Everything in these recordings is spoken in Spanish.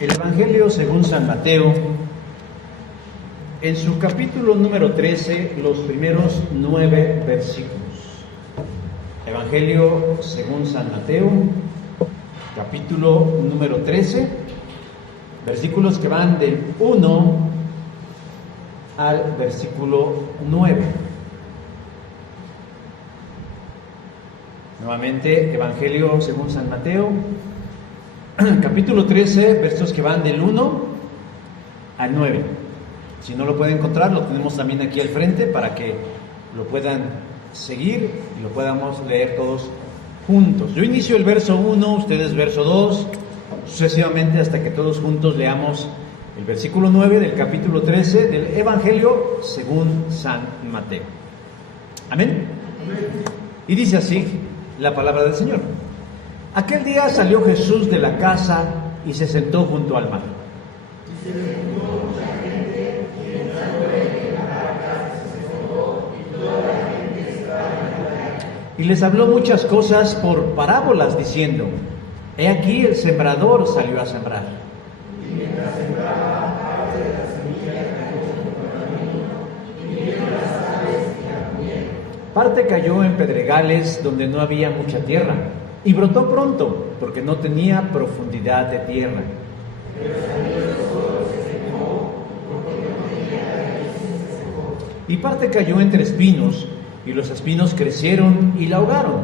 El Evangelio según San Mateo, en su capítulo número 13, los primeros 9 versículos. Evangelio según San Mateo, capítulo número 13, versículos que van del 1 al versículo 9. Nuevamente, Evangelio según San Mateo, capítulo 13, versos que van del 1 al 9. Si no lo pueden encontrar, lo tenemos también aquí al frente para que lo puedan seguir y lo podamos leer todos juntos. Yo inicio el verso 1, ustedes verso 2, sucesivamente hasta que todos juntos leamos el versículo 9 del capítulo 13 del Evangelio según San Mateo. Amén. Y dice así la palabra del Señor. Aquel día salió Jesús de la casa y se sentó junto al mar. Y les habló muchas cosas por parábolas, diciendo: He aquí el sembrador salió a sembrar. Y mientras sembraba, parte de la semilla cayó junto al camino, y vinieron las aves y la comieron. Parte cayó en pedregales donde no había mucha tierra, y brotó pronto, porque no tenía profundidad de tierra. Pero salió el sol, se secó, porque no tenía raíces, se secó. Y parte cayó entre espinos, y los espinos crecieron y la ahogaron.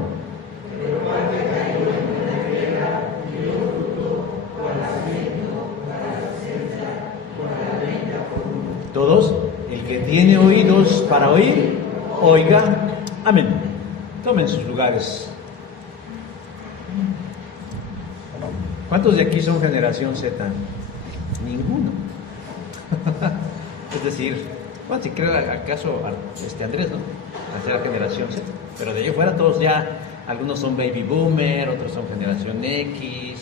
Pero parte cayó en buena tierra y dio fruto, cual alimento para la ciencia, con la 30 por uno. Todos, el que tiene oídos para oír, oiga. Amén. Tomen sus lugares. ¿Cuántos de aquí son generación Z? Ninguno. Es decir, bueno, si creo acaso Andrés, ¿no? La generación Z. Pero de ahí fuera todos ya, algunos son baby boomer, otros son generación X,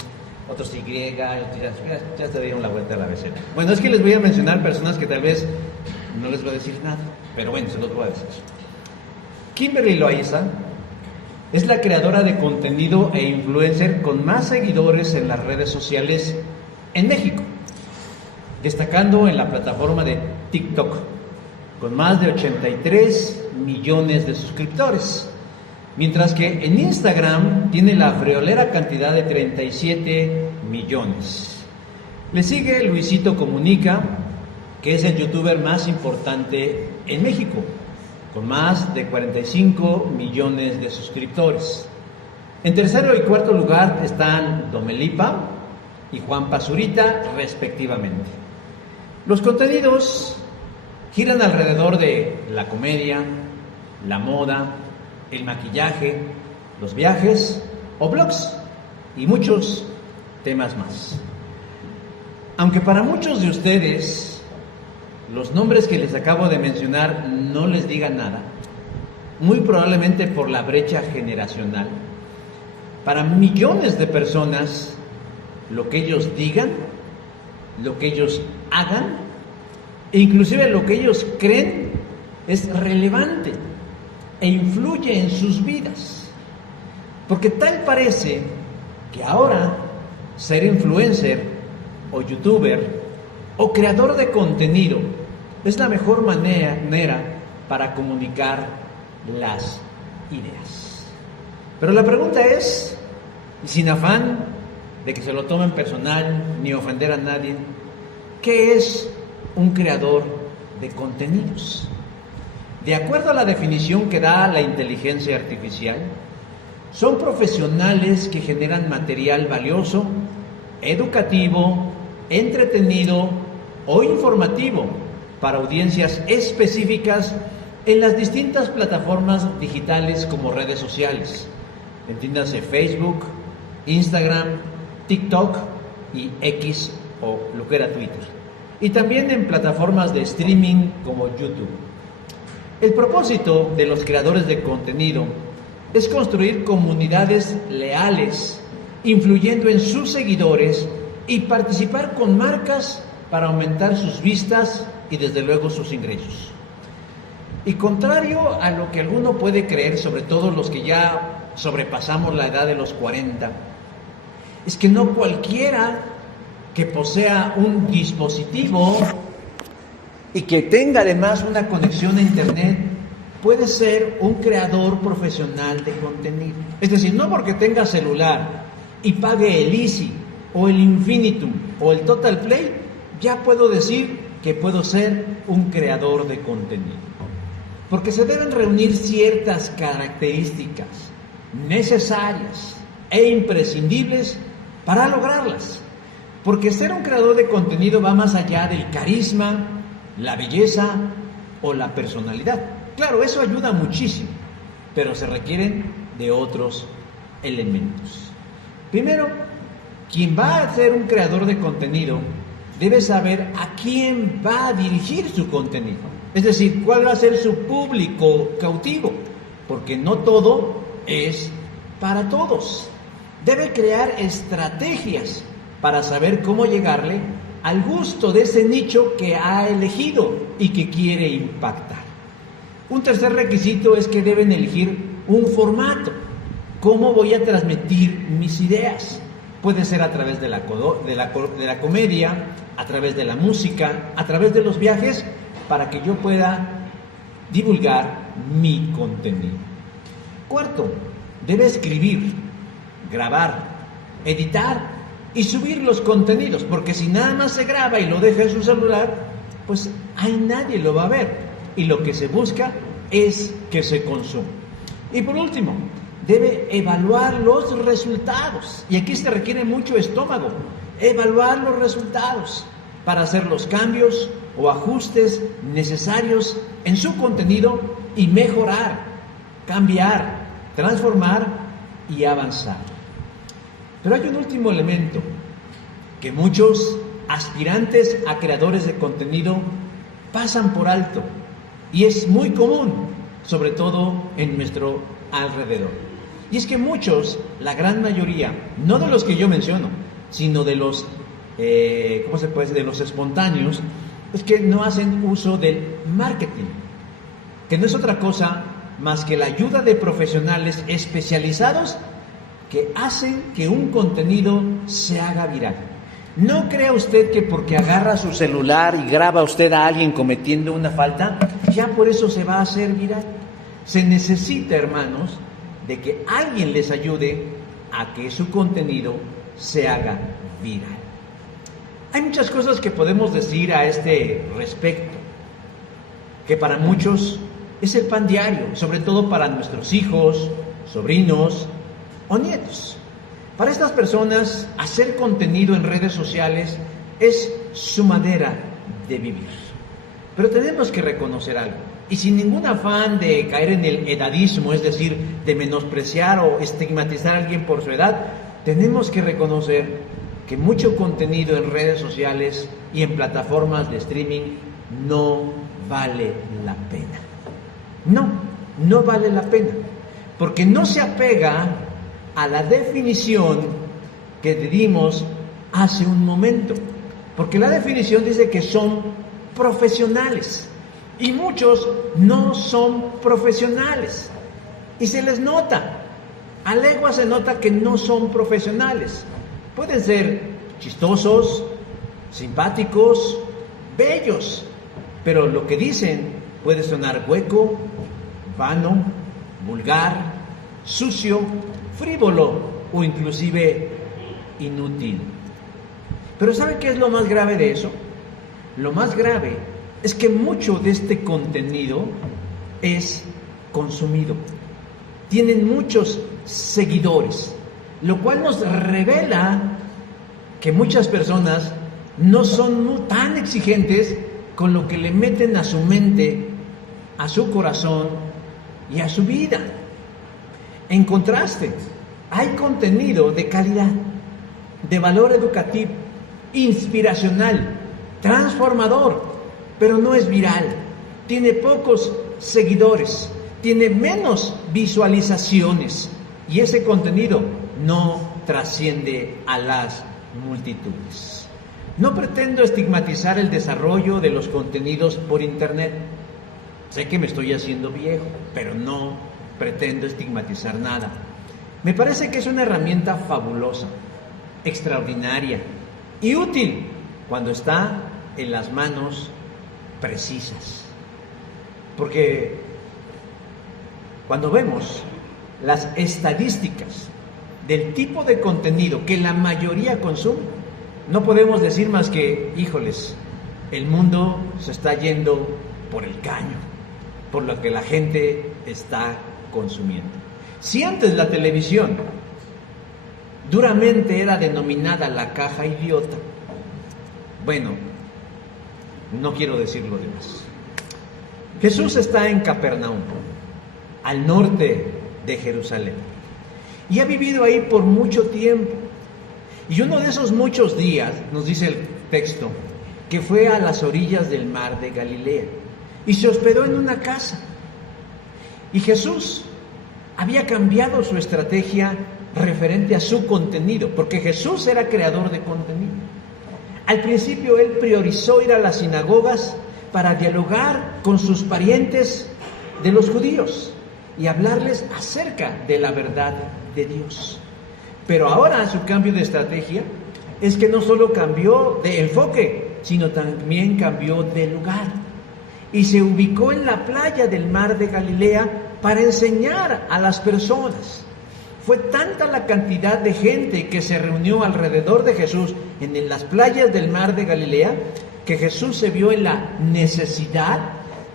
otros Y, ya te dieron la vuelta a la becera. Bueno, es que les voy a mencionar personas que tal vez no les voy a decir nada, pero bueno, se los voy a decir. Kimberly Loaiza es la creadora de contenido e influencer con más seguidores en las redes sociales en México, destacando en la plataforma de TikTok, con más de 83 millones de suscriptores, mientras que en Instagram tiene la friolera cantidad de 37 millones. Le sigue Luisito Comunica, que es el youtuber más importante en México, con más de 45 millones de suscriptores. En tercero y cuarto lugar están Domelipa y Juan Pazurita, respectivamente. Los contenidos giran alrededor de la comedia, la moda, el maquillaje, los viajes o blogs y muchos temas más. Aunque para muchos de ustedes los nombres que les acabo de mencionar no les digan nada, muy probablemente por la brecha generacional, para millones de personas lo que ellos digan, lo que ellos hagan e inclusive lo que ellos creen es relevante e influye en sus vidas. Porque tal parece que ahora ser influencer o youtuber o creador de contenido es la mejor manera para comunicar las ideas. Pero la pregunta es, sin afán de que se lo tomen personal ni ofender a nadie, ¿qué es un creador de contenidos? De acuerdo a la definición que da la inteligencia artificial, son profesionales que generan material valioso, educativo, entretenido o informativo para audiencias específicas en las distintas plataformas digitales como redes sociales, entiéndase Facebook, Instagram, TikTok y X o lo que era Twitter, y también en plataformas de streaming como YouTube. El propósito de los creadores de contenido es construir comunidades leales, influyendo en sus seguidores y participar con marcas para aumentar sus vistas y desde luego sus ingresos. Y contrario a lo que alguno puede creer, sobre todo los que ya sobrepasamos la edad de los 40, es que no cualquiera que posea un dispositivo y que tenga además una conexión a internet puede ser un creador profesional de contenido. Es decir, no porque tenga celular y pague el Easy o el Infinitum o el Total Play, ya puedo decir que puedo ser un creador de contenido. Porque se deben reunir ciertas características necesarias e imprescindibles para lograrlas. Porque ser un creador de contenido va más allá del carisma, la belleza o la personalidad. Claro, eso ayuda muchísimo, pero se requieren de otros elementos. Primero, quien va a ser un creador de contenido debe saber a quién va a dirigir su contenido. Es decir, cuál va a ser su público cautivo, porque no todo es para todos. Debe crear estrategias para saber cómo llegarle al gusto de ese nicho que ha elegido y que quiere impactar. Un tercer requisito es que deben elegir un formato. ¿Cómo voy a transmitir mis ideas? Puede ser a través de la comedia, a través de la música, a través de los viajes, para que yo pueda divulgar mi contenido. Cuarto, debe escribir, grabar, editar y subir los contenidos, porque si nada más se graba y lo deja en su celular, pues ahí nadie lo va a ver, y lo que se busca es que se consuma. Y por último, debe evaluar los resultados, y aquí se requiere mucho estómago, evaluar los resultados para hacer los cambios o ajustes necesarios en su contenido y mejorar, cambiar, transformar y avanzar. Pero hay un último elemento que muchos aspirantes a creadores de contenido pasan por alto y es muy común, sobre todo en nuestro alrededor. Y es que muchos, la gran mayoría, no de los que yo menciono, sino de los, de los espontáneos, es que no hacen uso del marketing, que no es otra cosa más que la ayuda de profesionales especializados que hacen que un contenido se haga viral. No crea usted que porque agarra su celular y graba usted a alguien cometiendo una falta, ya por eso se va a hacer viral. Se necesita, hermanos, de que alguien les ayude a que su contenido se haga viral. Hay muchas cosas que podemos decir a este respecto, que para muchos es el pan diario, sobre todo para nuestros hijos, sobrinos o nietos. Para estas personas, hacer contenido en redes sociales es su manera de vivir. Pero tenemos que reconocer algo, y sin ningún afán de caer en el edadismo, es decir, de menospreciar o estigmatizar a alguien por su edad, tenemos que reconocer que mucho contenido en redes sociales y en plataformas de streaming no vale la pena. No vale la pena, porque no se apega a la definición que dimos hace un momento, porque la definición dice que son profesionales y muchos no son profesionales y se les nota, a legua se nota que no son profesionales. Pueden ser chistosos, simpáticos, bellos, pero lo que dicen puede sonar hueco, vano, vulgar, sucio, frívolo o inclusive inútil. Pero ¿sabe qué es lo más grave de eso? Lo más grave es que mucho de este contenido es consumido. Tienen muchos seguidores, lo cual nos revela que muchas personas no son tan exigentes con lo que le meten a su mente, a su corazón y a su vida. En contraste, hay contenido de calidad, de valor educativo, inspiracional, transformador, pero no es viral, tiene pocos seguidores, tiene menos visualizaciones y ese contenido no trasciende a las multitudes. No pretendo estigmatizar el desarrollo de los contenidos por internet. Sé que me estoy haciendo viejo, pero no pretendo estigmatizar nada. Me parece que es una herramienta fabulosa, extraordinaria, y útil cuando está en las manos precisas. Porque cuando vemos las estadísticas del tipo de contenido que la mayoría consume, no podemos decir más que, híjoles, el mundo se está yendo por el caño, por lo que la gente está consumiendo. Si antes la televisión duramente era denominada la caja idiota, bueno, no quiero decir lo demás. Jesús está en Capernaum, al norte de Jerusalén, y ha vivido ahí por mucho tiempo. Y uno de esos muchos días, nos dice el texto, que fue a las orillas del mar de Galilea y se hospedó en una casa. Y Jesús había cambiado su estrategia referente a su contenido, porque Jesús era creador de contenido. Al principio él priorizó ir a las sinagogas para dialogar con sus parientes de los judíos y hablarles acerca de la verdad de Dios. Pero ahora su cambio de estrategia es que no solo cambió de enfoque, sino también cambió de lugar. Y se ubicó en la playa del mar de Galilea para enseñar a las personas. Fue tanta la cantidad de gente que se reunió alrededor de Jesús en las playas del mar de Galilea, que Jesús se vio en la necesidad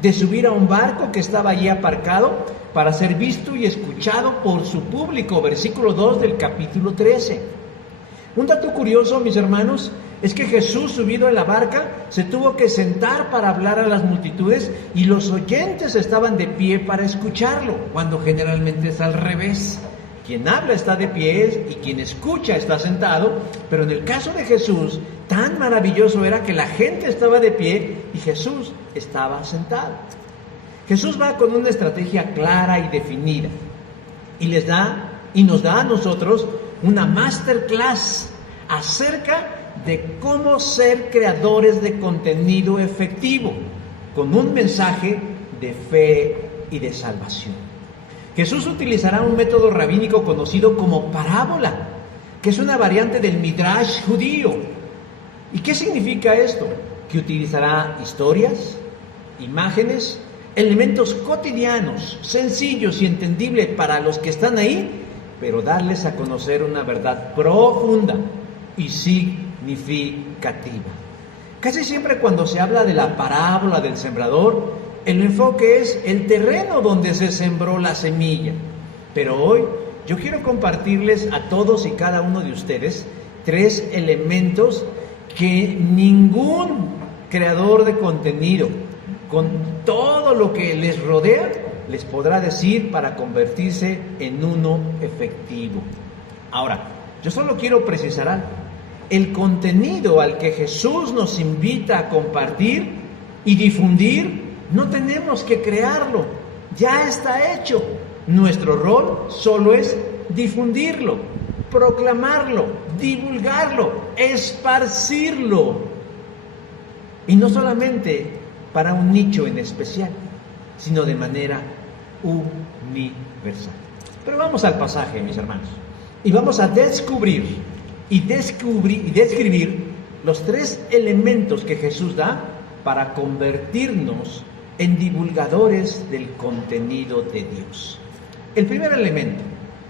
de subir a un barco que estaba allí aparcado para ser visto y escuchado por su público. Versículo 2 del capítulo 13. Un dato curioso, mis hermanos, es que Jesús, subido en la barca, se tuvo que sentar para hablar a las multitudes y los oyentes estaban de pie para escucharlo, cuando generalmente es al revés. Quien habla está de pie y quien escucha está sentado, pero en el caso de Jesús, tan maravilloso era que la gente estaba de pie y Jesús estaba sentado. Jesús va con una estrategia clara y definida y nos da a nosotros una masterclass acerca de cómo ser creadores de contenido efectivo, con un mensaje de fe y de salvación. Jesús utilizará un método rabínico conocido como parábola, que es una variante del midrash judío. ¿Y qué significa esto? Que utilizará historias, imágenes, elementos cotidianos, sencillos y entendibles para los que están ahí, pero darles a conocer una verdad profunda y significativa. Casi siempre cuando se habla de la parábola del sembrador, el enfoque es el terreno donde se sembró la semilla. Pero hoy yo quiero compartirles a todos y cada uno de ustedes 3 elementos que ningún creador de contenido, con todo lo que les rodea, les podrá decir para convertirse en uno efectivo. Ahora, yo solo quiero precisar algo. El contenido al que Jesús nos invita a compartir y difundir, no tenemos que crearlo, ya está hecho. Nuestro rol solo es difundirlo, proclamarlo, divulgarlo, esparcirlo. Y no solamente para un nicho en especial, sino de manera universal. Pero vamos al pasaje, mis hermanos, y vamos a descubrir y describir los 3 elementos que Jesús da para convertirnos en divulgadores del contenido de Dios. El primer elemento,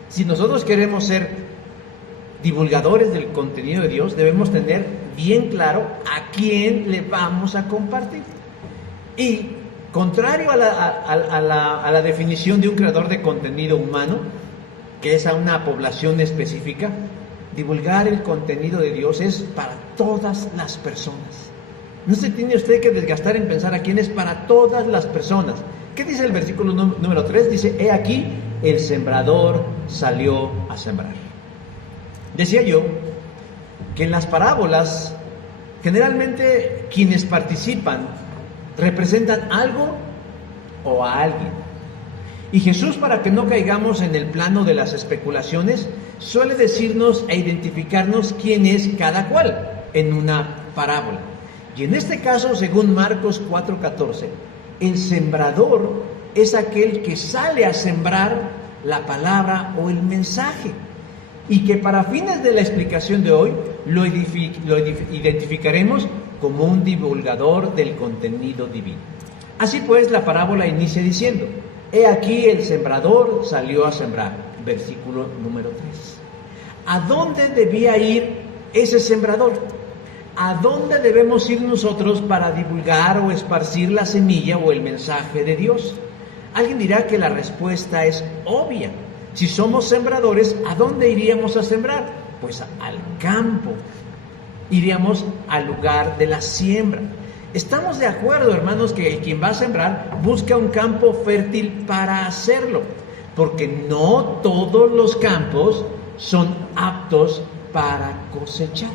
si nosotros queremos ser divulgadores del contenido de Dios, debemos tener bien claro a quién le vamos a compartir. Y contrario a la definición de un creador de contenido humano, que es a una población específica, divulgar el contenido de Dios es para todas las personas. No se tiene usted que desgastar en pensar a quién es para todas las personas. ¿Qué dice el versículo número 3? Dice, he aquí, el sembrador salió a sembrar. Decía yo que en las parábolas, generalmente quienes participan representan algo o a alguien. Y Jesús, para que no caigamos en el plano de las especulaciones, suele decirnos e identificarnos quién es cada cual en una parábola. Y en este caso, según Marcos 4:14, el sembrador es aquel que sale a sembrar la palabra o el mensaje. y que para fines de la explicación de hoy lo identificaremos como un divulgador del contenido divino. Así pues, la parábola inicia diciendo: he aquí el sembrador salió a sembrar, versículo número 3. ¿A dónde debía ir ese sembrador? ¿A dónde debemos ir nosotros para divulgar o esparcir la semilla o el mensaje de Dios? Alguien dirá que la respuesta es obvia. Si somos sembradores, ¿a dónde iríamos a sembrar? Pues al campo. Iríamos al lugar de la siembra. Estamos de acuerdo, hermanos, que quien va a sembrar busca un campo fértil para hacerlo, porque no todos los campos son aptos para cosechar.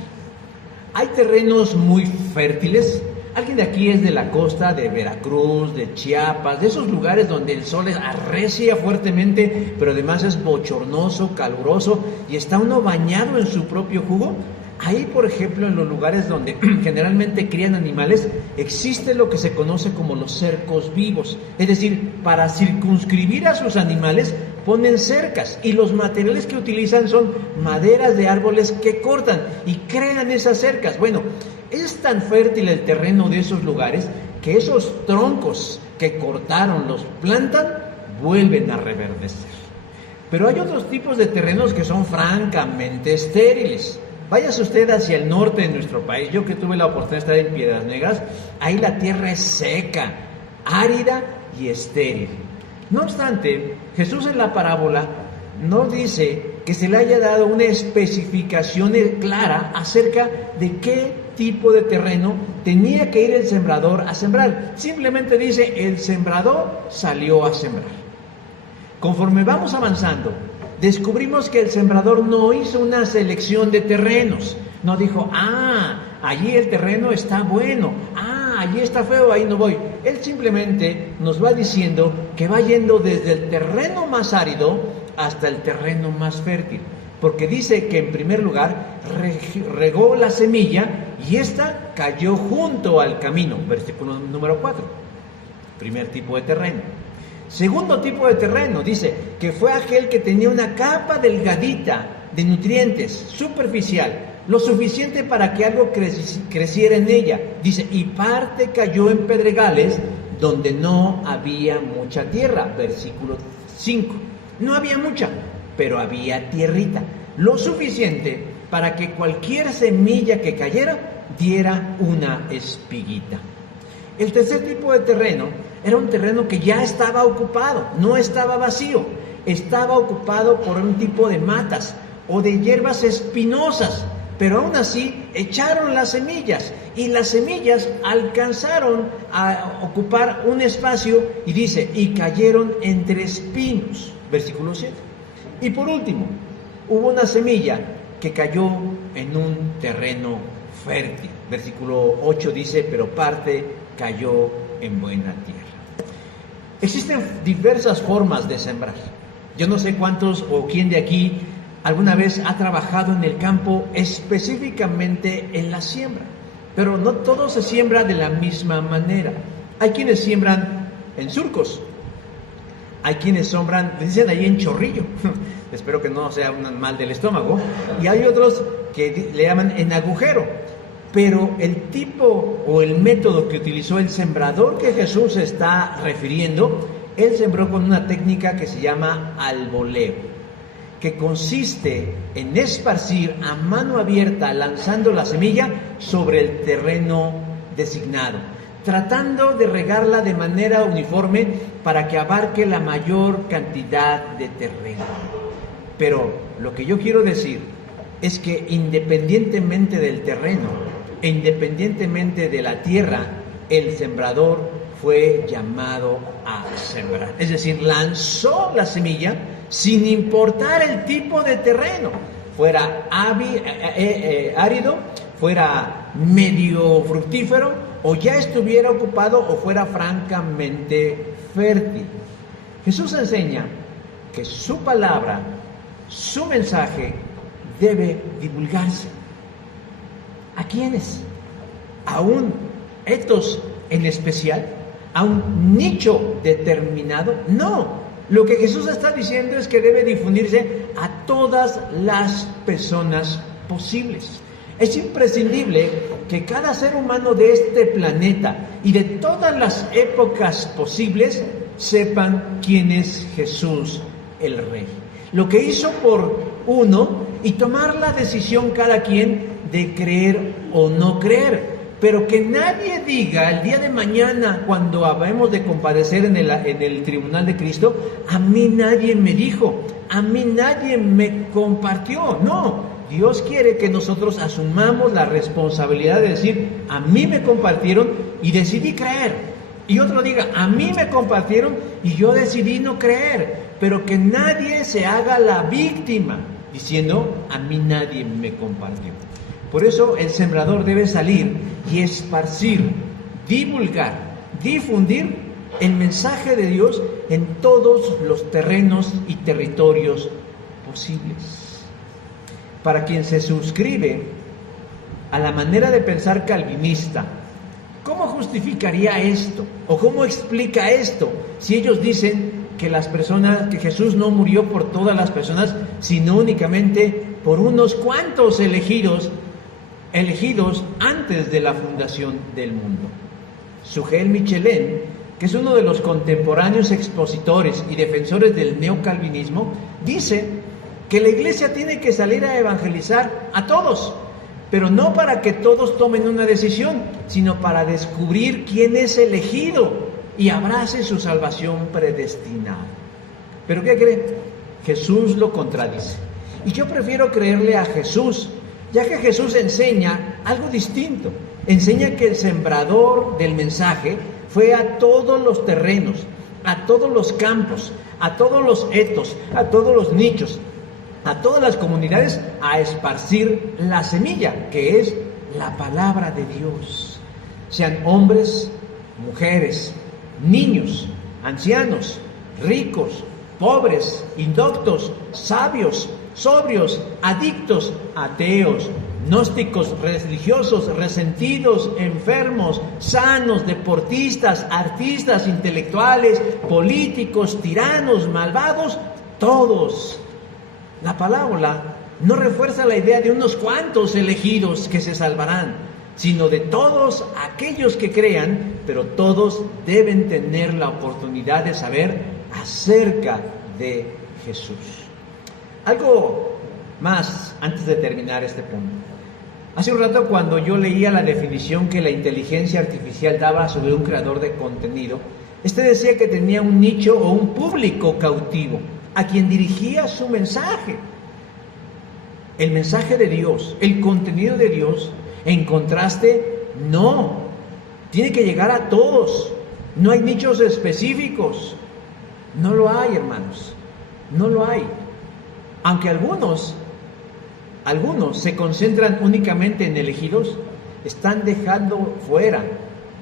Hay terrenos muy fértiles. Alguien de aquí es de la costa de Veracruz, de Chiapas, de esos lugares donde el sol arrecia fuertemente, pero además es bochornoso, caluroso, y está uno bañado en su propio jugo. Ahí, por ejemplo, en los lugares donde generalmente crían animales, existe lo que se conoce como los cercos vivos. Es decir, para circunscribir a sus animales, ponen cercas, y los materiales que utilizan son maderas de árboles que cortan y crean esas cercas. Bueno, es tan fértil el terreno de esos lugares que esos troncos que cortaron, los plantan, vuelven a reverdecer. Pero hay otros tipos de terrenos que son francamente estériles. Váyase usted hacia el norte de nuestro país. Yo que tuve la oportunidad de estar en Piedras Negras, ahí la tierra es seca, árida y estéril. No obstante, Jesús en la parábola no dice que se le haya dado una especificación clara acerca de qué tipo de terreno tenía que ir el sembrador a sembrar. Simplemente dice: el sembrador salió a sembrar. Conforme vamos avanzando, descubrimos que el sembrador no hizo una selección de terrenos. No dijo: allí el terreno está bueno, allí está feo, ahí no voy. Él simplemente nos va diciendo que va yendo desde el terreno más árido hasta el terreno más fértil. Porque dice que en primer lugar regó la semilla y ésta cayó junto al camino, versículo número 4. Primer tipo de terreno. Segundo tipo de terreno, dice que fue aquel que tenía una capa delgadita de nutrientes, superficial, lo suficiente para que algo creciera en ella. Dice, y parte cayó en pedregales donde no había mucha tierra, versículo 5. No había mucha, pero había tierrita, lo suficiente para que cualquier semilla que cayera diera una espiguita. El tercer tipo de terreno era un terreno que ya estaba ocupado, no estaba vacío, estaba ocupado por un tipo de matas o de hierbas espinosas, pero aún así echaron las semillas y las semillas alcanzaron a ocupar un espacio y dice, y cayeron entre espinos, versículo 7. Y por último, hubo una semilla que cayó en un terreno fértil, versículo 8 dice, pero parte cayó en buena tierra. Existen diversas formas de sembrar. Yo no sé cuántos o quién de aquí alguna vez ha trabajado en el campo, específicamente en la siembra, pero no todo se siembra de la misma manera. Hay quienes siembran en surcos, hay quienes siembran, dicen ahí en chorrillo, espero que no sea un mal del estómago, y hay otros que le llaman en agujero. Pero el tipo o el método que utilizó el sembrador que Jesús está refiriendo, él sembró con una técnica que se llama alboleo, que consiste en esparcir a mano abierta, lanzando la semilla sobre el terreno designado, tratando de regarla de manera uniforme para que abarque la mayor cantidad de terreno. Pero lo que yo quiero decir es que independientemente del terreno, e independientemente de la tierra, el sembrador fue llamado a sembrar. Es decir, lanzó la semilla sin importar el tipo de terreno, fuera árido, fuera medio fructífero, o ya estuviera ocupado o fuera francamente fértil. Jesús enseña que su palabra, su mensaje, debe divulgarse. ¿A quiénes? ¿A un etos en especial? ¿A un nicho determinado? No. Lo que Jesús está diciendo es que debe difundirse a todas las personas posibles. Es imprescindible que cada ser humano de este planeta y de todas las épocas posibles sepan quién es Jesús el Rey. Lo que hizo por uno y tomar la decisión cada quien de creer o no creer. Pero que nadie diga el día de mañana, cuando habemos de comparecer en el tribunal de Cristo, a mí nadie me dijo, a mí nadie me compartió. No, Dios quiere que nosotros asumamos la responsabilidad de decir, a mí me compartieron y decidí creer. Y otro diga, a mí me compartieron y yo decidí no creer. Pero que nadie se haga la víctima diciendo, a mí nadie me compartió. Por eso el sembrador debe salir y esparcir, divulgar, difundir el mensaje de Dios en todos los terrenos y territorios posibles. Para quien se suscribe a la manera de pensar calvinista, ¿cómo justificaría esto? ¿O cómo explica esto? Si ellos dicen que Jesús no murió por todas las personas, sino únicamente por unos cuantos elegidos antes de la fundación del mundo. Sugel Michelin, que es uno de los contemporáneos expositores y defensores del neocalvinismo, dice que la iglesia tiene que salir a evangelizar a todos, pero no para que todos tomen una decisión, sino para descubrir quién es elegido y abrace su salvación predestinada. ¿Pero qué cree? Jesús lo contradice. Y yo prefiero creerle a Jesús, ya que Jesús enseña algo distinto. Enseña que el sembrador del mensaje fue a todos los terrenos, a todos los campos, a todos los etos, a todos los nichos, a todas las comunidades, a esparcir la semilla, que es la palabra de Dios. Sean hombres, mujeres, niños, ancianos, ricos, pobres, indoctos, sabios, sobrios, adictos, ateos, gnósticos, religiosos, resentidos, enfermos, sanos, deportistas, artistas, intelectuales, políticos, tiranos, malvados, todos. La parábola no refuerza la idea de unos cuantos elegidos que se salvarán, sino de todos aquellos que crean, pero todos deben tener la oportunidad de saber acerca de Jesús. Algo más antes de terminar este punto. Hace un rato, cuando yo leía la definición que la inteligencia artificial daba sobre un creador de contenido, decía que tenía un nicho o un público cautivo a quien dirigía su mensaje. El mensaje de Dios, el contenido de Dios, en contraste, no. Tiene que llegar a todos. No hay nichos específicos. No lo hay, hermanos. No lo hay. Aunque algunos se concentran únicamente en elegidos, están dejando fuera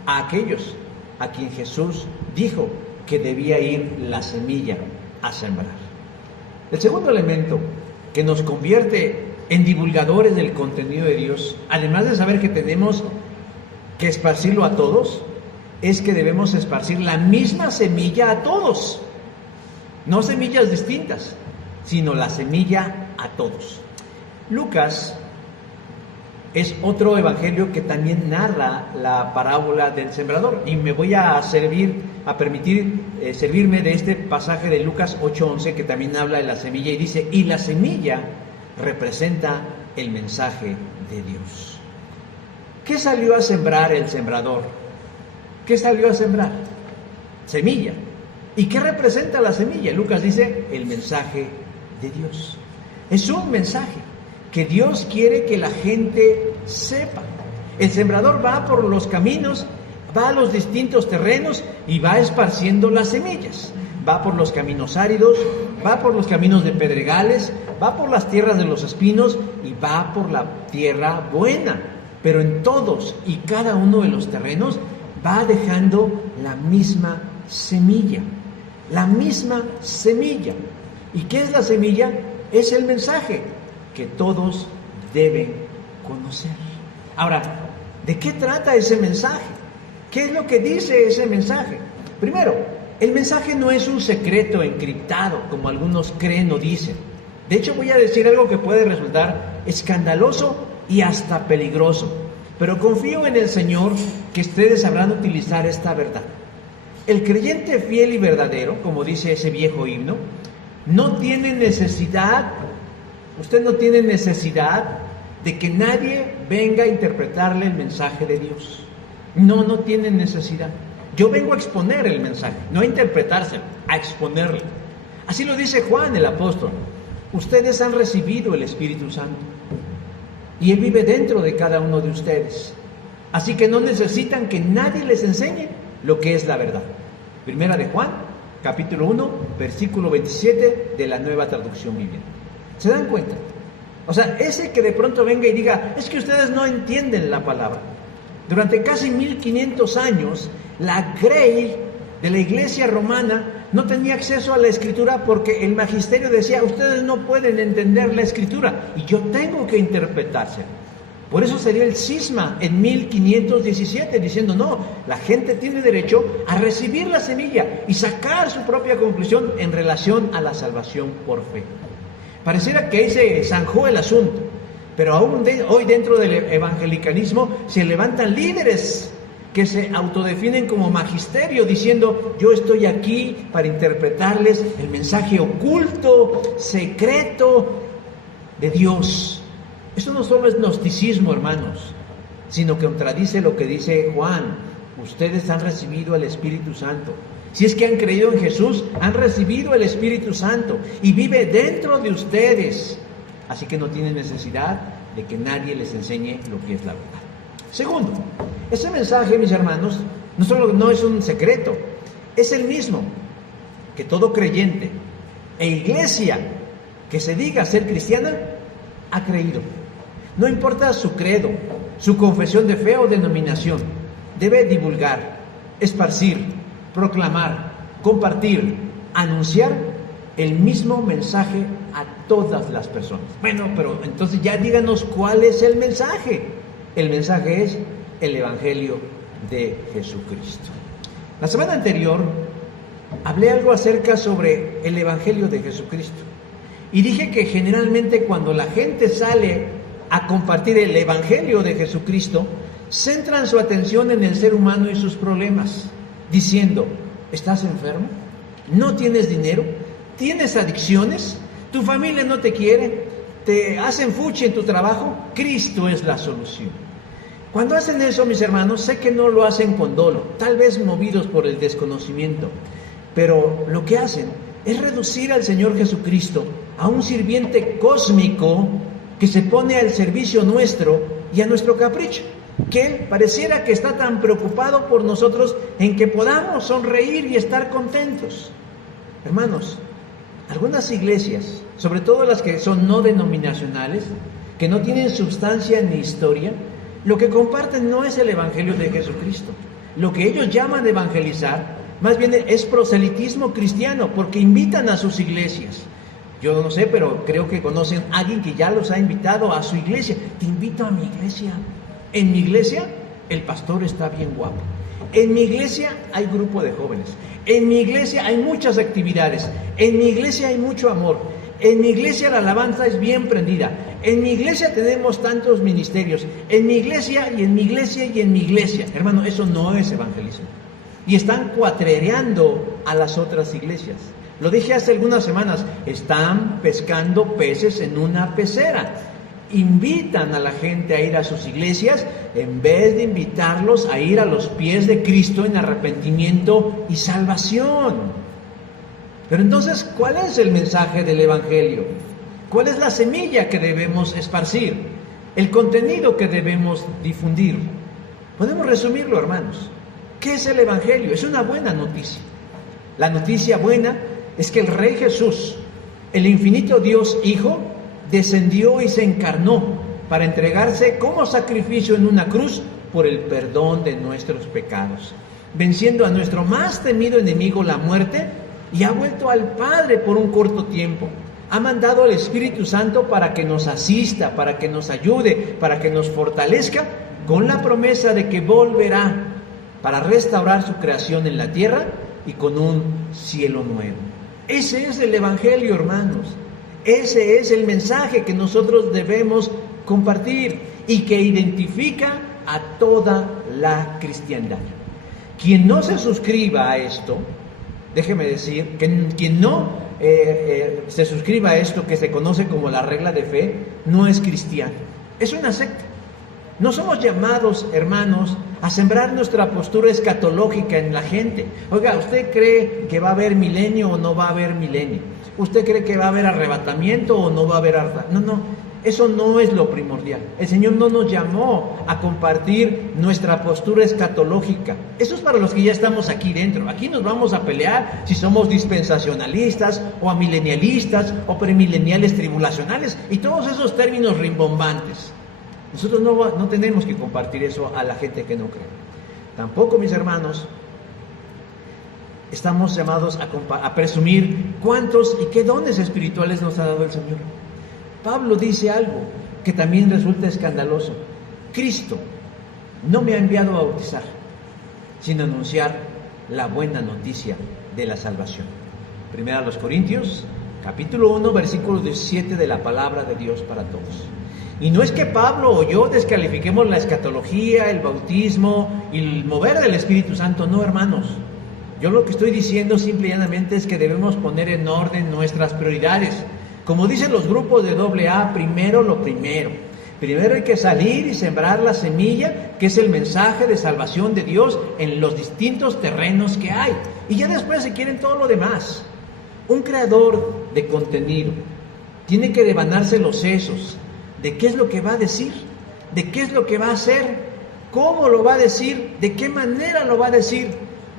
a aquellos a quien Jesús dijo que debía ir la semilla a sembrar. El segundo elemento que nos convierte en divulgadores del contenido de Dios, además de saber que tenemos que esparcirlo a todos, es que debemos esparcir la misma semilla a todos. No semillas distintas, sino la semilla a todos. Lucas es otro evangelio que también narra la parábola del sembrador, y me voy a permitir servirme de este pasaje de Lucas 8:11, que también habla de la semilla, y dice: y la semilla representa el mensaje de Dios. ¿Qué salió a sembrar el sembrador? ¿Qué salió a sembrar? Semilla. ¿Y qué representa la semilla? Lucas dice: el mensaje de Dios. Es un mensaje que Dios quiere que la gente sepa. El sembrador va por los caminos, va a los distintos terrenos y va esparciendo las semillas. Va por los caminos áridos, va por los caminos de pedregales, va por las tierras de los espinos y va por la tierra buena. Pero en todos y cada uno de los terrenos va dejando la misma semilla. La misma semilla. ¿Y qué es la semilla? Es el mensaje que todos deben conocer. Ahora, ¿de qué trata ese mensaje? ¿Qué es lo que dice ese mensaje? Primero, el mensaje no es un secreto encriptado, como algunos creen o dicen. De hecho, voy a decir algo que puede resultar escandaloso y hasta peligroso, pero confío en el Señor que ustedes sabrán utilizar esta verdad. El creyente fiel y verdadero, como dice ese viejo himno, no tiene necesidad, usted no tiene necesidad de que nadie venga a interpretarle el mensaje de Dios. No tiene necesidad. Yo vengo a exponer el mensaje, no a interpretárselo, a exponerlo. Así lo dice Juan el apóstol. Ustedes han recibido el Espíritu Santo y Él vive dentro de cada uno de ustedes. Así que no necesitan que nadie les enseñe lo que es la verdad. Primera de Juan, capítulo 1, versículo 27 de la Nueva Traducción Viviente. ¿Se dan cuenta? O sea, ese que de pronto venga y diga, es que ustedes no entienden la palabra. Durante casi 1500 años, la Grey de la Iglesia romana no tenía acceso a la Escritura porque el magisterio decía, ustedes no pueden entender la Escritura y yo tengo que interpretársela. Por eso se dio el cisma en 1517, diciendo, no, la gente tiene derecho a recibir la semilla y sacar su propia conclusión en relación a la salvación por fe. Pareciera que ahí se zanjó el asunto, pero aún hoy dentro del evangelicalismo se levantan líderes que se autodefinen como magisterio, diciendo, yo estoy aquí para interpretarles el mensaje oculto, secreto de Dios. Eso no solo es gnosticismo, hermanos, sino que contradice lo que dice Juan. Ustedes han recibido el Espíritu Santo. Si es que han creído en Jesús, han recibido el Espíritu Santo y vive dentro de ustedes. Así que no tienen necesidad de que nadie les enseñe lo que es la verdad. Segundo, ese mensaje, mis hermanos, no solo no es un secreto, es el mismo que todo creyente e iglesia que se diga ser cristiana ha creído. No importa su credo, su confesión de fe o denominación, debe divulgar, esparcir, proclamar, compartir, anunciar el mismo mensaje a todas las personas. Bueno, pero entonces ya díganos cuál es el mensaje. El mensaje es el Evangelio de Jesucristo. La semana anterior hablé algo acerca sobre el Evangelio de Jesucristo y dije que generalmente cuando la gente sale a compartir el Evangelio de Jesucristo, centran su atención en el ser humano y sus problemas, diciendo, ¿estás enfermo? ¿No tienes dinero? ¿Tienes adicciones? ¿Tu familia no te quiere? ¿Te hacen fuchi en tu trabajo? Cristo es la solución. Cuando hacen eso, mis hermanos, sé que no lo hacen con dolo, tal vez movidos por el desconocimiento, pero lo que hacen es reducir al Señor Jesucristo a un sirviente cósmico que se pone al servicio nuestro y a nuestro capricho, que Él pareciera que está tan preocupado por nosotros en que podamos sonreír y estar contentos. Hermanos, algunas iglesias, sobre todo las que son no denominacionales, que no tienen sustancia ni historia, lo que comparten no es el Evangelio de Jesucristo. Lo que ellos llaman evangelizar, más bien es proselitismo cristiano, porque invitan a sus iglesias. Yo no sé, pero creo que conocen a alguien que ya los ha invitado a su iglesia. Te invito a mi iglesia. En mi iglesia, el pastor está bien guapo. En mi iglesia hay grupo de jóvenes. En mi iglesia hay muchas actividades. En mi iglesia hay mucho amor. En mi iglesia la alabanza es bien prendida. En mi iglesia tenemos tantos ministerios. En mi iglesia y en mi iglesia y en mi iglesia. Hermano, eso no es evangelismo. Y están cuatrereando a las otras iglesias. Lo dije hace algunas semanas, están pescando peces en una pecera. Invitan a la gente a ir a sus iglesias en vez de invitarlos a ir a los pies de Cristo en arrepentimiento y salvación. Pero entonces, ¿cuál es el mensaje del Evangelio? ¿Cuál es la semilla que debemos esparcir? El contenido que debemos difundir. Podemos resumirlo, hermanos. ¿Qué es el Evangelio? Es una buena noticia. La noticia buena es que el Rey Jesús, el infinito Dios Hijo, descendió y se encarnó para entregarse como sacrificio en una cruz por el perdón de nuestros pecados, venciendo a nuestro más temido enemigo, la muerte, y ha vuelto al Padre por un corto tiempo. Ha mandado al Espíritu Santo para que nos asista, para que nos ayude, para que nos fortalezca, con la promesa de que volverá para restaurar su creación en la tierra y con un cielo nuevo. Ese es el Evangelio, hermanos. Ese es el mensaje que nosotros debemos compartir y que identifica a toda la cristiandad. Quien no se suscriba a esto, déjeme decir, que quien no se suscriba a esto que se conoce como la regla de fe, no es cristiano. Es una secta. No somos llamados, hermanos, a sembrar nuestra postura escatológica en la gente. Oiga, ¿usted cree que va a haber milenio o no va a haber milenio? ¿Usted cree que va a haber arrebatamiento o no va a haber arrebatamiento? No, eso no es lo primordial. El Señor no nos llamó a compartir nuestra postura escatológica. Eso es para los que ya estamos aquí dentro. Aquí nos vamos a pelear si somos dispensacionalistas o amilenialistas o premileniales tribulacionales y todos esos términos rimbombantes. Nosotros no tenemos que compartir eso a la gente que no cree. Tampoco, mis hermanos, estamos llamados a presumir cuántos y qué dones espirituales nos ha dado el Señor. Pablo dice algo que también resulta escandaloso. Cristo no me ha enviado a bautizar, sino a anunciar la buena noticia de la salvación. Primera a los Corintios, capítulo 1, versículo 17 de la palabra de Dios para todos. Y no es que Pablo o yo descalifiquemos la escatología, el bautismo y el mover del Espíritu Santo. No, hermanos. Yo lo que estoy diciendo simple y llanamente es que debemos poner en orden nuestras prioridades. Como dicen los grupos de AA, primero lo primero. Primero hay que salir y sembrar la semilla, que es el mensaje de salvación de Dios en los distintos terrenos que hay. Y ya después se quieren todo lo demás. Un creador de contenido tiene que devanarse los sesos de qué es lo que va a decir, de qué es lo que va a hacer, cómo lo va a decir, de qué manera lo va a decir.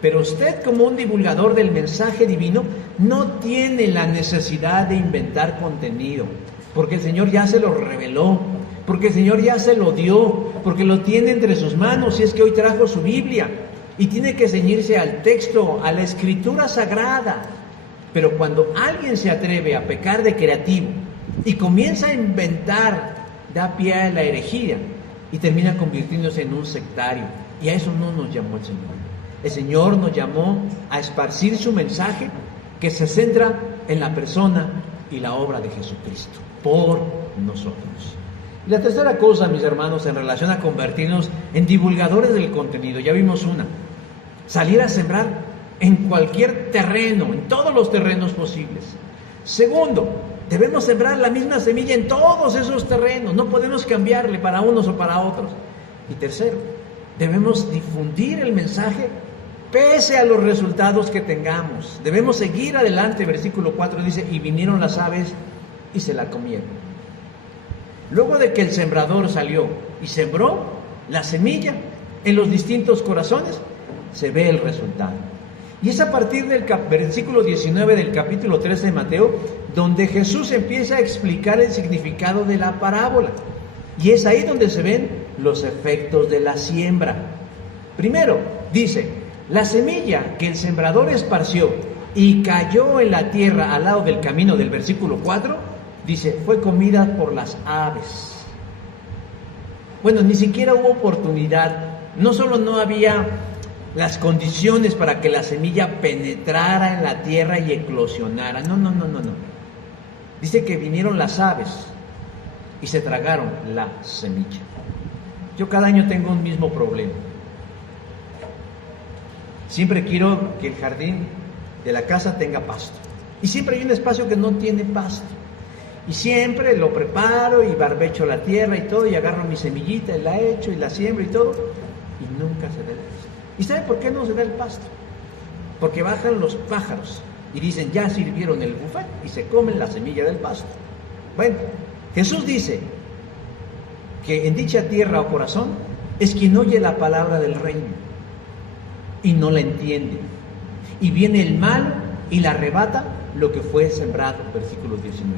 Pero usted, como un divulgador del mensaje divino, no tiene la necesidad de inventar contenido, porque el Señor ya se lo reveló, porque el Señor ya se lo dio, porque lo tiene entre sus manos, y es que hoy trajo su Biblia, y tiene que ceñirse al texto, a la Escritura Sagrada. Pero cuando alguien se atreve a pecar de creativo y comienza a inventar, da pie a la herejía y termina convirtiéndose en un sectario. Y a eso no nos llamó el Señor. El Señor nos llamó a esparcir su mensaje que se centra en la persona y la obra de Jesucristo por nosotros. Y la tercera cosa, mis hermanos, en relación a convertirnos en divulgadores del contenido, ya vimos una: salir a sembrar en cualquier terreno, en todos los terrenos posibles. Segundo, debemos sembrar la misma semilla en todos esos terrenos, no podemos cambiarle para unos o para otros. Y tercero, debemos difundir el mensaje pese a los resultados que tengamos. Debemos seguir adelante. Versículo 4 dice: y vinieron las aves y se la comieron. Luego de que el sembrador salió y sembró la semilla en los distintos corazones, se ve el resultado. Y es a partir del versículo 19 del capítulo 13 de Mateo donde Jesús empieza a explicar el significado de la parábola. Y es ahí donde se ven los efectos de la siembra. Primero, dice: la semilla que el sembrador esparció y cayó en la tierra al lado del camino, del versículo 4, dice, fue comida por las aves. Bueno, ni siquiera hubo oportunidad. No solo no había las condiciones para que la semilla penetrara en la tierra y eclosionara. No. Dice que vinieron las aves y se tragaron la semilla. Yo cada año tengo un mismo problema. Siempre quiero que el jardín de la casa tenga pasto. Y siempre hay un espacio que no tiene pasto. Y siempre lo preparo y barbecho la tierra y todo, y agarro mi semillita y la echo y la siembro y todo, y nunca se da el pasto. ¿Y sabe por qué no se da el pasto? Porque bajan los pájaros y dicen, ya sirvieron el buffet, y se comen la semilla del pasto. Bueno, Jesús dice que en dicha tierra o corazón es quien oye la palabra del reino y no la entiende. Y viene el mal y la arrebata lo que fue sembrado, versículo 19.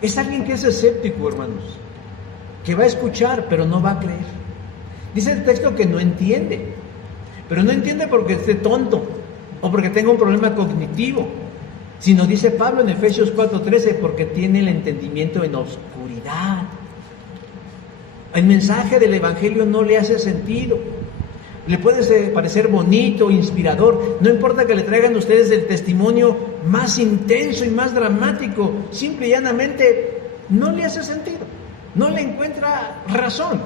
Es alguien que es escéptico, hermanos, que va a escuchar pero no va a creer. Dice el texto que no entiende, pero no entiende porque esté tonto o porque tenga un problema cognitivo, sino dice Pablo en Efesios 4:13, porque tiene el entendimiento en oscuridad. El mensaje del Evangelio no le hace sentido. le puede parecer bonito, inspirador, no importa que le traigan ustedes el testimonio más intenso y más dramático, simple y llanamente no le hace sentido, no le encuentra razón,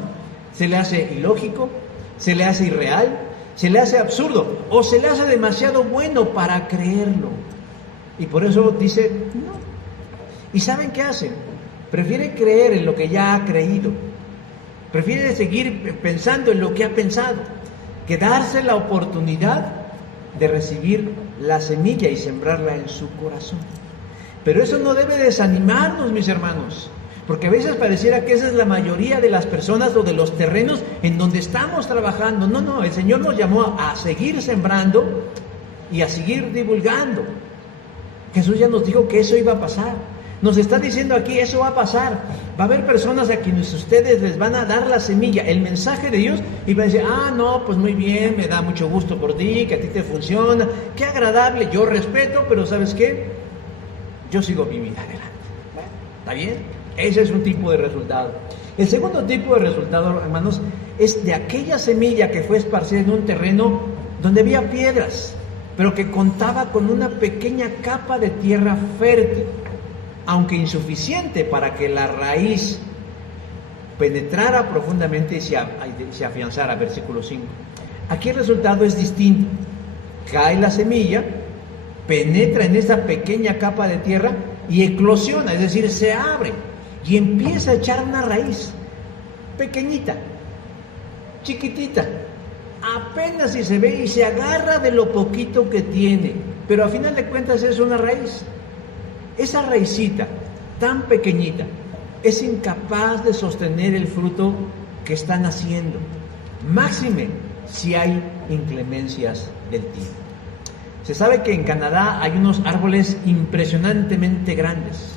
se le hace ilógico, se le hace irreal, se le hace absurdo o se le hace demasiado bueno para creerlo. Y por eso dice no. ¿Y saben qué hacen? Prefiere creer en lo que ya ha creído, prefiere seguir pensando en lo que ha pensado, que darse la oportunidad de recibir la semilla y sembrarla en su corazón. Pero eso no debe desanimarnos, mis hermanos, porque a veces pareciera que esa es la mayoría de las personas o de los terrenos en donde estamos trabajando. No, el Señor nos llamó a seguir sembrando y a seguir divulgando. Jesús ya nos dijo que eso iba a pasar. Nos está diciendo aquí, eso va a pasar. Va a haber personas a quienes ustedes les van a dar la semilla, el mensaje de Dios, y van a decir, no, pues muy bien, me da mucho gusto por ti, que a ti te funciona, qué agradable, yo respeto, pero ¿sabes qué? Yo sigo mi vida adelante. ¿Está bien? Ese es un tipo de resultado. El segundo tipo de resultado, hermanos, es de aquella semilla que fue esparcida en un terreno donde había piedras, pero que contaba con una pequeña capa de tierra fértil, aunque insuficiente para que la raíz penetrara profundamente y se afianzara. Versículo 5. Aquí el resultado es distinto. Cae la semilla, penetra en esa pequeña capa de tierra y eclosiona, es decir, se abre y empieza a echar una raíz pequeñita, chiquitita, apenas si se ve y se agarra de lo poquito que tiene, pero a final de cuentas es una raíz. Esa raicita tan pequeñita es incapaz de sostener el fruto que está naciendo, máxime si hay inclemencias del tiempo. Se sabe que en Canadá hay unos árboles impresionantemente grandes,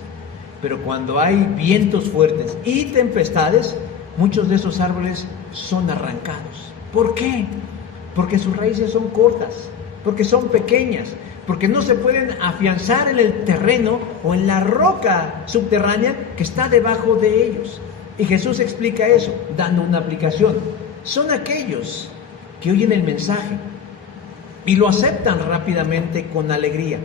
pero cuando hay vientos fuertes y tempestades, muchos de esos árboles son arrancados. ¿Por qué? Porque sus raíces son cortas, porque son pequeñas, porque no se pueden afianzar en el terreno o en la roca subterránea que está debajo de ellos. Y Jesús explica eso, dando una aplicación. Son aquellos que oyen el mensaje y lo aceptan rápidamente con alegría,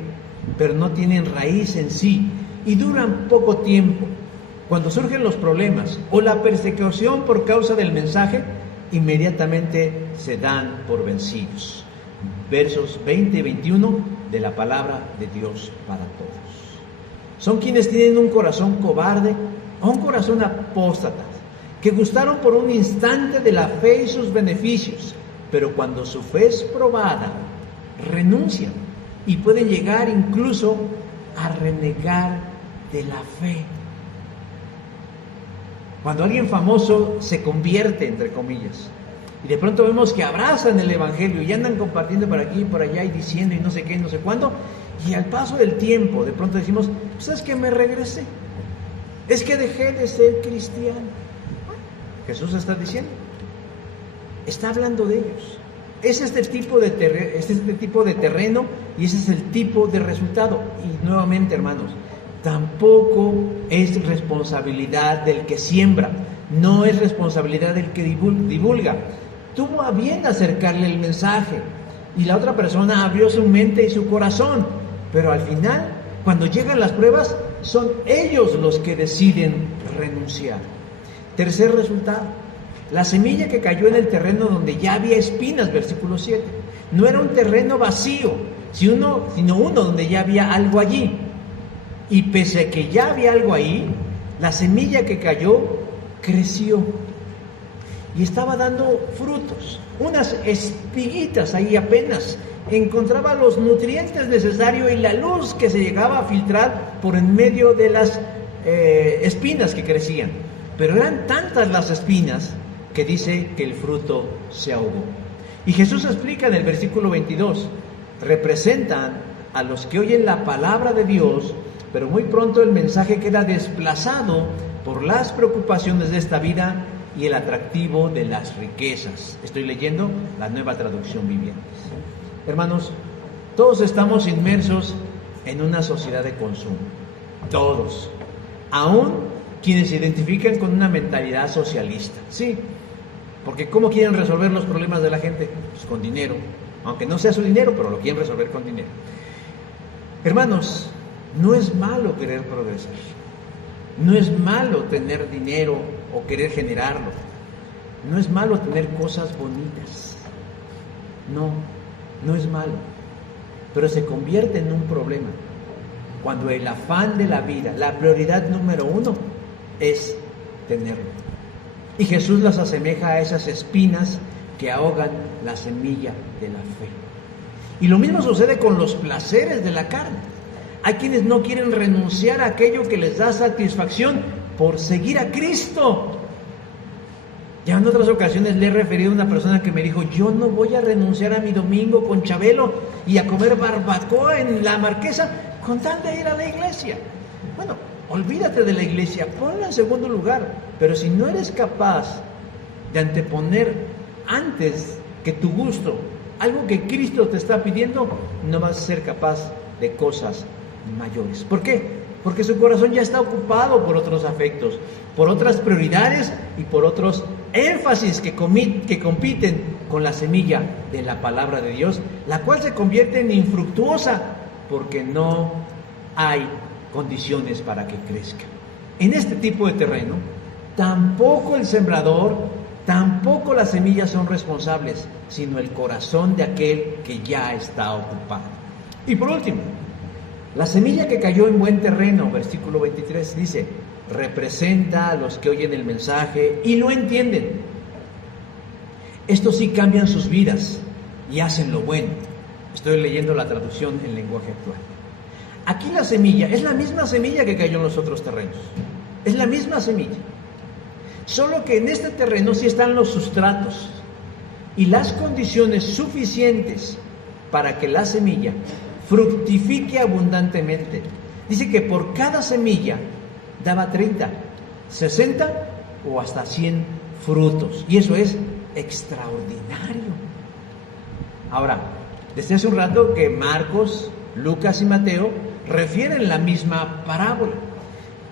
pero no tienen raíz en sí y duran poco tiempo. Cuando surgen los problemas o la persecución por causa del mensaje, inmediatamente se dan por vencidos. Versos 20 y 21 de la palabra de Dios para todos. Son quienes tienen un corazón cobarde o un corazón apóstata, que gustaron por un instante de la fe y sus beneficios, pero cuando su fe es probada, renuncian y pueden llegar incluso a renegar de la fe. Cuando alguien famoso se convierte, entre comillas, y de pronto vemos que abrazan el Evangelio y andan compartiendo por aquí y por allá y diciendo y no sé qué, no sé cuándo, y al paso del tiempo de pronto decimos, pues es que me regresé, es que dejé de ser cristiano. Jesús está diciendo, está hablando de ellos. Es este tipo de terreno y ese es el tipo de resultado. Y nuevamente, hermanos, tampoco es responsabilidad del que siembra, no es responsabilidad del que divulga. Tuvo a bien acercarle el mensaje y la otra persona abrió su mente y su corazón, pero al final, cuando llegan las pruebas, son ellos los que deciden renunciar. Tercer resultado, la semilla que cayó en el terreno donde ya había espinas, versículo 7. No era un terreno vacío, sino uno donde ya había algo allí. Y pese a que ya había algo ahí, la semilla que cayó creció y estaba dando frutos, unas espiguitas ahí apenas, encontraba los nutrientes necesarios y la luz que se llegaba a filtrar por en medio de las espinas que crecían, pero eran tantas las espinas que dice que el fruto se ahogó. Y Jesús explica en el versículo 22, representan a los que oyen la palabra de Dios, pero muy pronto el mensaje queda desplazado por las preocupaciones de esta vida y el atractivo de las riquezas. Estoy leyendo la Nueva Traducción Viviente. Hermanos, todos estamos inmersos en una sociedad de consumo. Todos. Aún quienes se identifican con una mentalidad socialista. Sí, Porque ¿cómo quieren resolver los problemas de la gente? Pues con dinero. Aunque no sea su dinero, pero lo quieren resolver con dinero. Hermanos, no es malo querer progresar. No es malo tener dinero o querer generarlo. No es malo tener cosas bonitas. No es malo. Pero se convierte en un problema cuando el afán de la vida, la prioridad número uno, es tenerlo. Y Jesús las asemeja a esas espinas que ahogan la semilla de la fe. Y lo mismo sucede con los placeres de la carne. Hay quienes no quieren renunciar a aquello que les da satisfacción por seguir a Cristo. Ya en otras ocasiones le he referido a una persona que me dijo: yo no voy a renunciar a mi domingo con Chabelo y a comer barbacoa en la Marquesa con tal de ir a la iglesia. Bueno, olvídate de la iglesia, ponla en segundo lugar. Pero si no eres capaz de anteponer antes que tu gusto algo que Cristo te está pidiendo, no vas a ser capaz de cosas mayores. ¿Por qué? Porque su corazón ya está ocupado por otros afectos, por otras prioridades y por otros énfasis que compiten con la semilla de la palabra de Dios, la cual se convierte en infructuosa porque no hay condiciones para que crezca. En este tipo de terreno, tampoco el sembrador, tampoco las semillas son responsables, sino el corazón de aquel que ya está ocupado. Y por último, la semilla que cayó en buen terreno, versículo 23, dice: representa a los que oyen el mensaje y lo entienden. Estos sí cambian sus vidas y hacen lo bueno. Estoy leyendo la traducción en lenguaje actual. Aquí la semilla es la misma semilla que cayó en los otros terrenos. Es la misma semilla. Solo que en este terreno sí están los sustratos y las condiciones suficientes para que la semilla fructifique abundantemente. Dice que por cada semilla daba 30, 60 o hasta 100 frutos. Y eso es extraordinario. Ahora, desde hace un rato que Marcos, Lucas y Mateo refieren la misma parábola.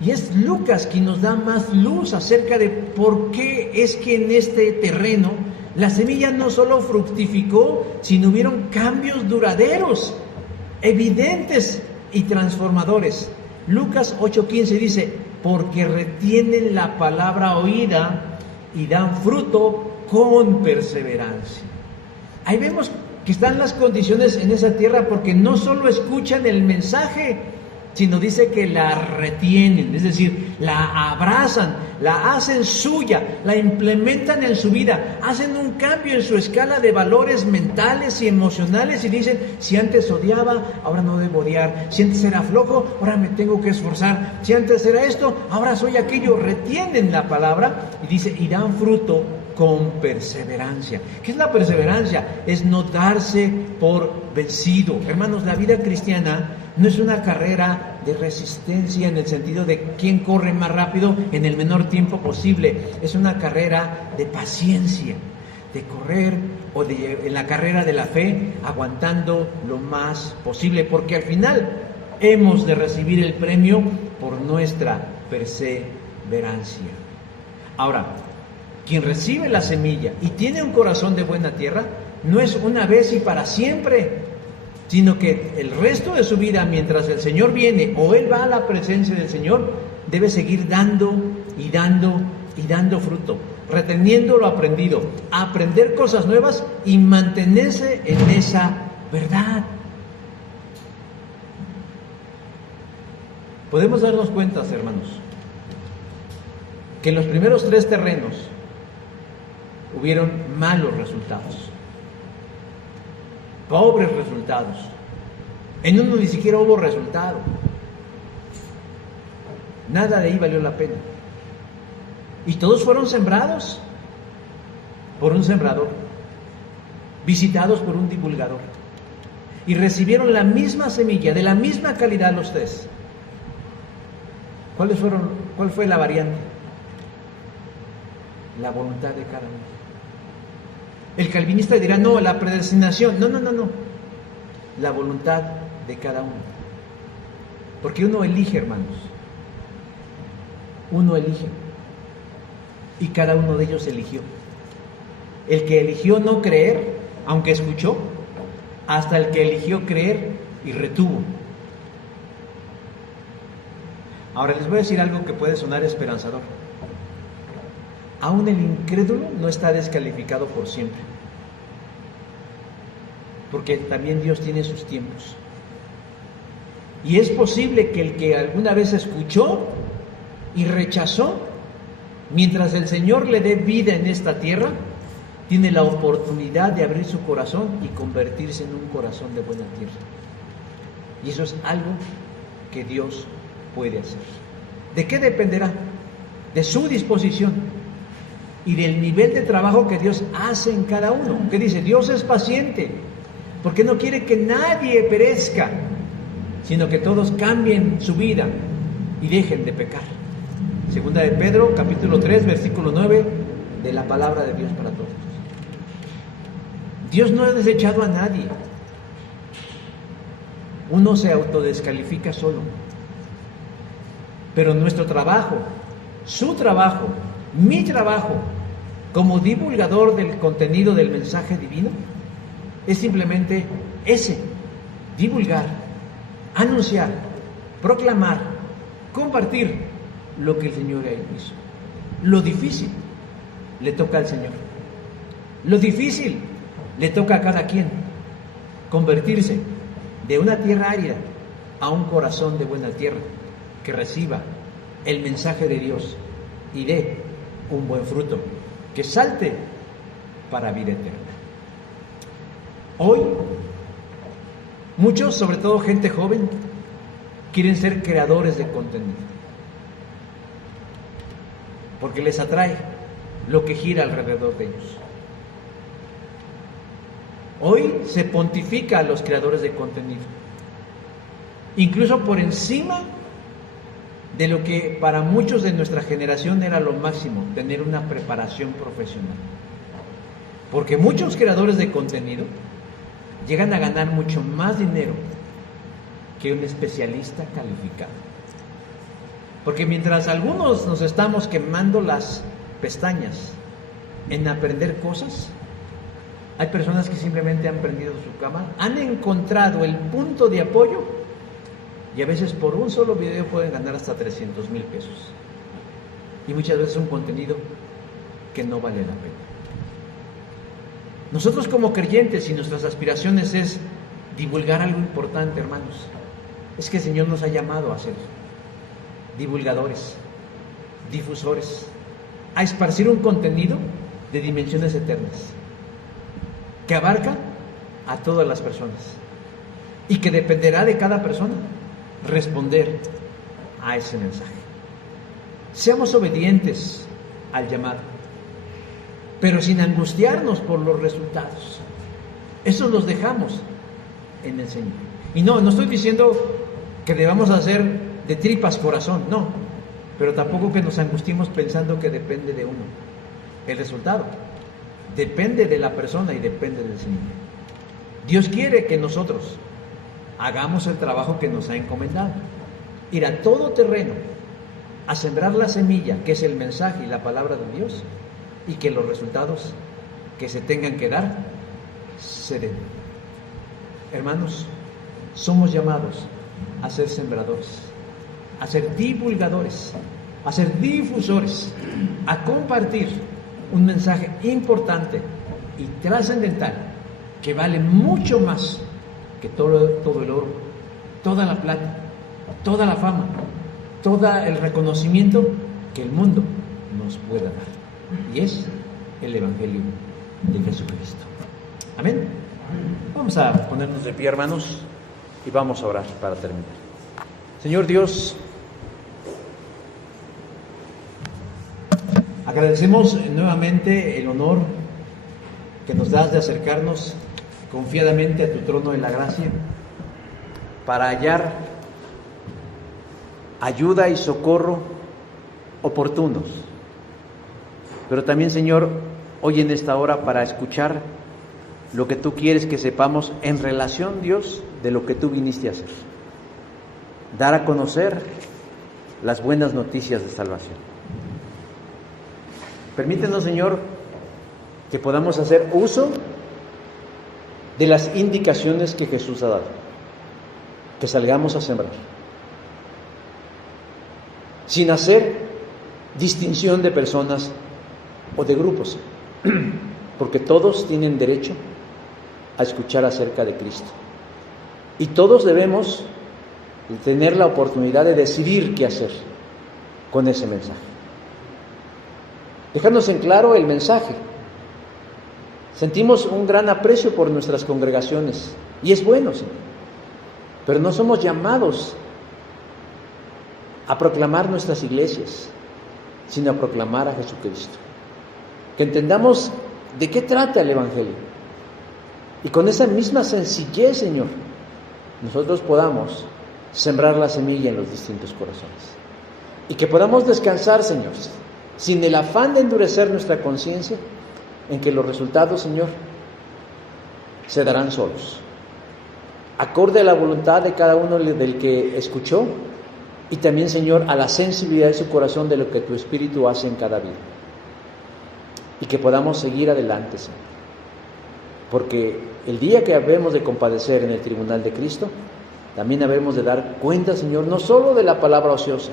Y es Lucas quien nos da más luz acerca de por qué es que en este terreno la semilla no solo fructificó, sino hubieron cambios duraderos, evidentes y transformadores. Lucas 8:15 dice: porque retienen la palabra oída y dan fruto con perseverancia. Ahí vemos que están las condiciones en esa tierra porque no solo escuchan el mensaje, sino dice que la retienen, es decir, la abrazan, la hacen suya, la implementan en su vida, hacen un cambio en su escala de valores mentales y emocionales y dicen: si antes odiaba, ahora no debo odiar; si antes era flojo, ahora me tengo que esforzar; si antes era esto, ahora soy aquello. Retienen la palabra y dice: y dan fruto con perseverancia. ¿Qué es la perseverancia? Es no darse por vencido. Hermanos, la vida cristiana no es una carrera de resistencia en el sentido de quién corre más rápido en el menor tiempo posible. Es una carrera de paciencia, de correr en la carrera de la fe, aguantando lo más posible, porque al final hemos de recibir el premio por nuestra perseverancia. Ahora, quien recibe la semilla y tiene un corazón de buena tierra, no es una vez y para siempre, sino que el resto de su vida, mientras el Señor viene o él va a la presencia del Señor, debe seguir dando y dando y dando fruto, reteniendo lo aprendido, aprender cosas nuevas y mantenerse en esa verdad. Podemos darnos cuenta, hermanos, que en los primeros 3 terrenos hubieron malos resultados, pobres resultados. En uno ni siquiera hubo resultado. Nada de ahí valió la pena. Y todos fueron sembrados por un sembrador, visitados por un divulgador, y recibieron la misma semilla, de la misma calidad los 3. ¿Cuál fue la variante? La voluntad de cada uno. El calvinista dirá: no, la predestinación. No. La voluntad de cada uno. Porque uno elige, hermanos. Uno elige. Y cada uno de ellos eligió. el que eligió no creer, aunque escuchó, hasta el que eligió creer y retuvo. Ahora les voy a decir algo que puede sonar esperanzador. Aún el incrédulo no está descalificado por siempre, porque también Dios tiene sus tiempos. Y es posible que el que alguna vez escuchó y rechazó, mientras el Señor le dé vida en esta tierra, tiene la oportunidad de abrir su corazón y convertirse en un corazón de buena tierra. Y eso es algo que Dios puede hacer. ¿De qué dependerá? De su disposición y del nivel de trabajo que Dios hace en cada uno. ¿Qué dice? Dios es paciente, porque no quiere que nadie perezca, sino que todos cambien su vida y dejen de pecar. Segunda de Pedro, capítulo 3, versículo 9, de la palabra de Dios para todos. Dios no ha desechado a nadie. Uno se autodescalifica solo. Pero nuestro trabajo, su trabajo, mi trabajo, como divulgador del contenido del mensaje divino, es simplemente ese: divulgar, anunciar, proclamar, compartir lo que el Señor hizo. Lo difícil le toca al Señor. Lo difícil le toca a cada quien: convertirse de una tierra árida a un corazón de buena tierra que reciba el mensaje de Dios y dé un buen fruto, que salte para vida eterna. Hoy, muchos, sobre todo gente joven, quieren ser creadores de contenido, porque les atrae lo que gira alrededor de ellos. Hoy se pontifica a los creadores de contenido, incluso por encima de lo que para muchos de nuestra generación era lo máximo, tener una preparación profesional. Porque muchos creadores de contenido llegan a ganar mucho más dinero que un especialista calificado. Porque mientras algunos nos estamos quemando las pestañas en aprender cosas, hay personas que simplemente han prendido su cámara, han encontrado el punto de apoyo y a veces por un solo video pueden ganar hasta 300,000 pesos. Y muchas veces un contenido que no vale la pena. Nosotros como creyentes y nuestras aspiraciones es divulgar algo importante, hermanos. Es que el Señor nos ha llamado a ser divulgadores, difusores, a esparcir un contenido de dimensiones eternas, que abarca a todas las personas y que dependerá de cada persona responder a ese mensaje. Seamos obedientes al llamado, pero sin angustiarnos por los resultados. Eso los dejamos en el Señor. Y no estoy diciendo que debamos hacer de tripas corazón, no, pero tampoco que nos angustiemos pensando que depende de uno. El resultado depende de la persona y depende del Señor. Dios quiere que nosotros hagamos el trabajo que nos ha encomendado: ir a todo terreno, a sembrar la semilla, que es el mensaje y la palabra de Dios, y que los resultados que se tengan que dar se den. Hermanos, somos llamados a ser sembradores, a ser divulgadores, a ser difusores, a compartir un mensaje importante y trascendental que vale mucho más que todo el oro, toda la plata, toda la fama, todo el reconocimiento que el mundo nos pueda dar. Y es el Evangelio de Jesucristo. Amén. Vamos a ponernos de pie, hermanos, y vamos a orar para terminar. Señor Dios, agradecemos nuevamente el honor que nos das de acercarnos confiadamente a tu trono de la gracia para hallar ayuda y socorro oportunos. Pero también, Señor, hoy en esta hora para escuchar lo que tú quieres que sepamos en relación, Dios, de lo que tú viniste a hacer. Dar a conocer las buenas noticias de salvación. Permítenos, Señor, que podamos hacer uso de las indicaciones que Jesús ha dado, que salgamos a sembrar, sin hacer distinción de personas o de grupos, porque todos tienen derecho a escuchar acerca de Cristo, y todos debemos tener la oportunidad de decidir qué hacer con ese mensaje. Dejándonos en claro el mensaje. Sentimos un gran aprecio por nuestras congregaciones, y es bueno, Señor, pero no somos llamados a proclamar nuestras iglesias, sino a proclamar a Jesucristo. Que entendamos de qué trata el Evangelio, y con esa misma sencillez, Señor, nosotros podamos sembrar la semilla en los distintos corazones, y que podamos descansar, Señor, sin el afán de endurecer nuestra conciencia, en que los resultados, Señor, se darán solos, acorde a la voluntad de cada uno del que escuchó, y también, Señor, a la sensibilidad de su corazón de lo que tu Espíritu hace en cada vida, y que podamos seguir adelante, Señor, porque el día que habemos de compadecer en el tribunal de Cristo, también habemos de dar cuenta, Señor, no solo de la palabra ociosa,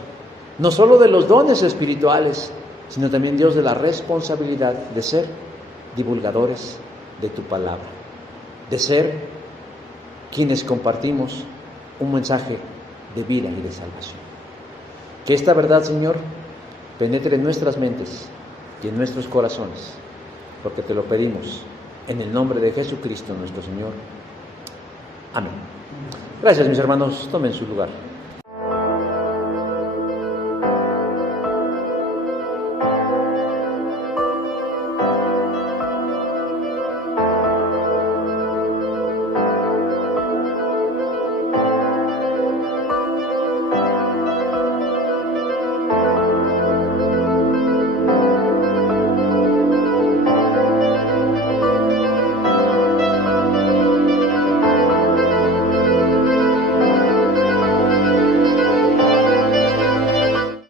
no solo de los dones espirituales, sino también, Dios, de la responsabilidad de ser divulgadores de tu palabra, de ser quienes compartimos un mensaje de vida y de salvación. Que esta verdad, Señor, penetre en nuestras mentes y en nuestros corazones, porque te lo pedimos en el nombre de Jesucristo nuestro Señor. Amén. Gracias, mis hermanos. Tomen su lugar.